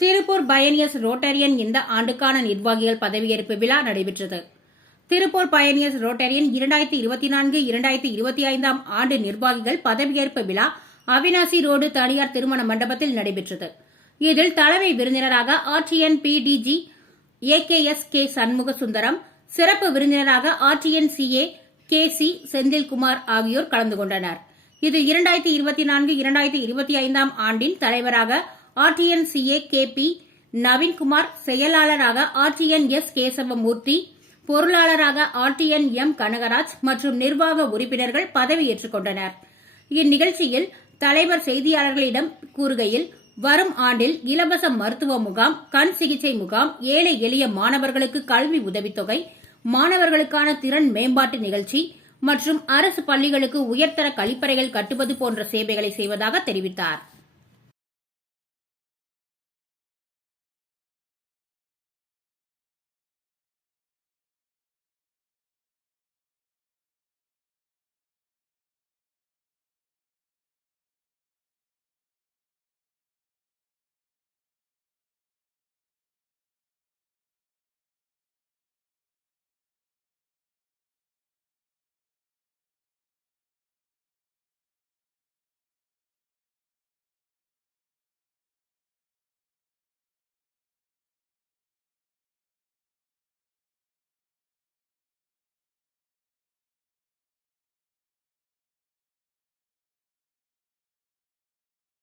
Tiruppur pioneers Rotarian இந்த ஆண்டுக்கான நிர்வாகிகள் பதவியேற்பு விழா நடைபெற்றது. திருப்பூர் பயனியர்ஸ் ரோட்டரியன் இரண்டாயிரத்தி இருபத்தி நான்கு இரண்டாயிரத்தி இருபத்தி ஐந்தாம் ஆண்டு நிர்வாகிகள் பதவியேற்பு விழா அவினாசி ரோடு தனியார் திருமண மண்டபத்தில் நடைபெற்றது. இதில் தலைமை விருந்தினராக RTN PDG AKS K Shanmuga Sundaram சிறப்பு விருந்தினராக RTN CA K C Senthilkumar ஆகியோர் கலந்து கொண்டனர். இதில் இரண்டாயிரத்தி இருபத்தி நான்கு இரண்டாயிரத்தி இருபத்தி ஐந்தாம் ஆண்டின் தலைவராக Rtn CA K P Naveenkumar செயலாளராக ஆர்டிஎன் எஸ் கேசவமூர்த்தி பொருளாளராக ஆர்டிஎன் எம் கனகராஜ் மற்றும் நிர்வாக உறுப்பினர்கள் பதவியேற்றுக் கொண்டனர். இந்நிகழ்ச்சியில் தலைவர் செய்தியாளர்களிடம் கூறுகையில் வரும் ஆண்டில் இலவச மருத்துவ முகாம் கண் சிகிச்சை முகாம் ஏழை எளிய மாணவர்களுக்கு கல்வி உதவித்தொகை மாணவர்களுக்கான திறன் மேம்பாட்டு நிகழ்ச்சி மற்றும் அரசு பள்ளிகளுக்கு உயர்தர கழிப்பறைகள் கட்டுவது போன்ற சேவைகளை செய்வதாக தெரிவித்தார்.